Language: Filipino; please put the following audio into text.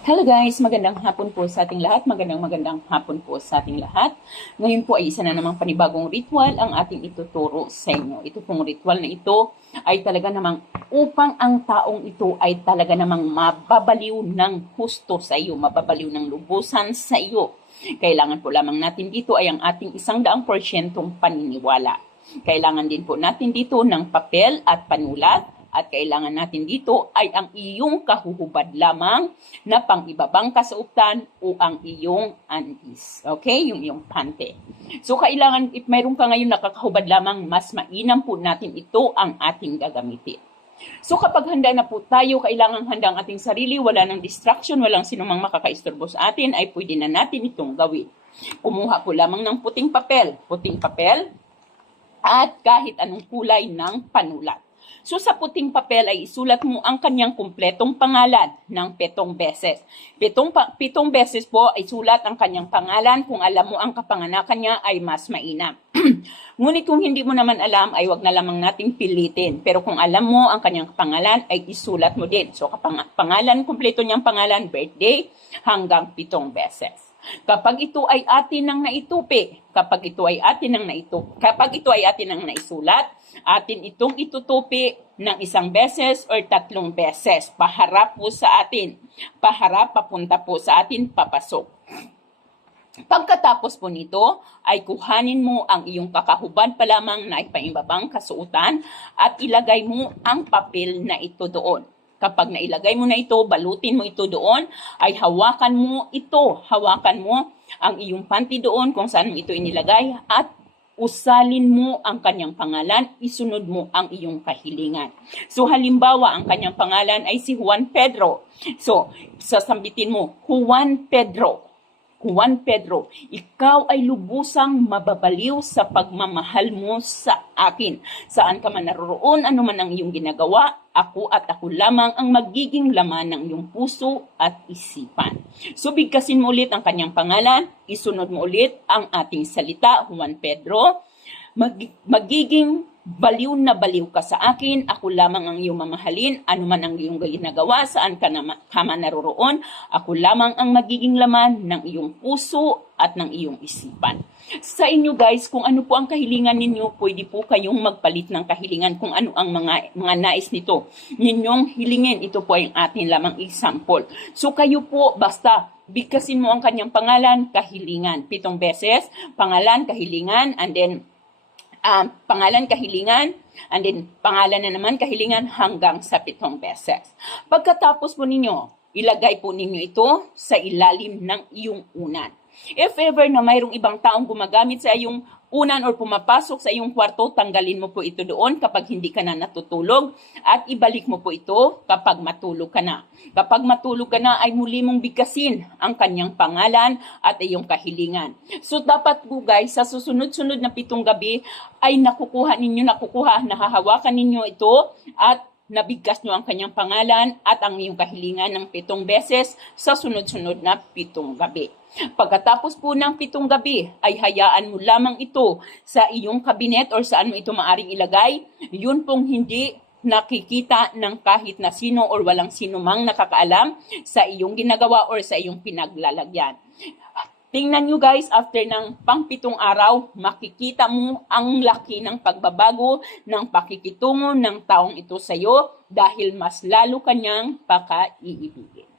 Hello guys, magandang hapon po sa ating lahat. Magandang magandang hapon po sa ating lahat. Ngayon po ay isa na namang panibagong ritual ang ating ituturo sa inyo. Ito pong ritual na ito ay talaga namang upang ang taong ito ay talaga namang mababaliw ng husto sa iyo, mababaliw ng lubusan sa iyo. Kailangan po lamang natin dito ay ang ating isang daang porsyentong paniniwala. Kailangan din po natin dito ng papel at panulat at kailangan natin dito ay ang iyong kahuhubad lamang na pang-ibabang kasauptan o ang iyong anis. Okay? Yung iyong pante. So, kailangan, if mayroon ka ngayon nakakahubad lamang, mas mainam po natin ito ang ating gagamitin. So kapag handa na po tayo, kailangan handa ang ating sarili, wala ng distraction, walang sinumang makakaistorbo sa atin, ay pwede na natin itong gawin. Kumuha po lamang ng puting papel. Puting papel at kahit anong kulay ng panulat. So sa puting papel ay isulat mo ang kanyang kumpletong pangalan ng pitong beses. Pitong, pitong beses po ay sulat ang kanyang pangalan kung alam mo ang kapanganakan niya ay mas mainam. Ngunit kung hindi mo naman alam ay wag na lamang nating pilitin. Pero kung alam mo ang kanyang pangalan ay isulat mo din. So kapang, pangalan, kumpleto niyang pangalan, birthday, hanggang pitong beses. Kapag ito ay atin ng naitupi, kapag ito ay atin ng naito, kapag ito ay atin ng naisulat, atin itong itutupi ng isang beses or tatlong beses. Paharap po sa atin. Paharap, papunta po sa atin, papasok. Pagkatapos po nito, ay kuhanin mo ang iyong kakahubad pa lamang na ipaibabang kasuotan at ilagay mo ang papel na ito doon. Kapag nailagay mo na ito, balutin mo ito doon, ay hawakan mo ito, hawakan mo ang iyong panty doon kung saan mo ito inilagay at usalin mo ang kanyang pangalan, isunod mo ang iyong kahilingan. So halimbawa, ang kanyang pangalan ay si Juan Pedro. So, sasambitin mo, Juan Pedro. Juan Pedro, ikaw ay lubusang mababaliw sa pagmamahal mo sa akin. Saan ka man naroroon, ano man ang iyong ginagawa, ako at ako lamang ang magiging laman ng iyong puso at isipan. So bigkasin mo ulit ang kanyang pangalan, isunod mo ulit ang ating salita, Juan Pedro, mag- magiging baliw na baliw ka sa akin, ako lamang ang iyong mamahalin, ano man ang iyong ginagawa, saan ka, na, ka man naroroon, ako lamang ang magiging laman ng iyong puso at ng iyong isipan. Sa inyo guys, kung ano po ang kahilingan ninyo, pwede po kayong magpalit ng kahilingan kung ano ang mga, mga nais nito. Ninyong hilingin, ito po ay atin lamang example. So kayo po, basta bigkasin mo ang kanyang pangalan, kahilingan. Pitong beses, pangalan, kahilingan, and then um, pangalan kahilingan, and then pangalan na naman kahilingan hanggang sa pitong beses. Pagkatapos po ninyo, ilagay po ninyo ito sa ilalim ng iyong unan. If ever na mayroong ibang taong gumagamit sa iyong unan or pumapasok sa iyong kwarto, tanggalin mo po ito doon kapag hindi ka na natutulog at ibalik mo po ito kapag matulog ka na. Kapag matulog ka na ay muli mong bigkasin ang kanyang pangalan at iyong kahilingan. So dapat po guys, sa susunod-sunod na pitong gabi ay nakukuha ninyo, nakukuha, nahahawakan ninyo ito at nabigkas nyo ang kanyang pangalan at ang iyong kahilingan ng pitong beses sa sunod-sunod na pitong gabi. Pagkatapos po ng pitong gabi, ay hayaan mo lamang ito sa iyong kabinet or saan mo ito maaring ilagay. Yun pong hindi nakikita ng kahit na sino or walang sino mang nakakaalam sa iyong ginagawa or sa iyong pinaglalagyan. Tingnan nyo guys, after ng pangpitong araw, makikita mo ang laki ng pagbabago ng pakikitungo ng taong ito sa iyo dahil mas lalo kanyang pakaiibigin.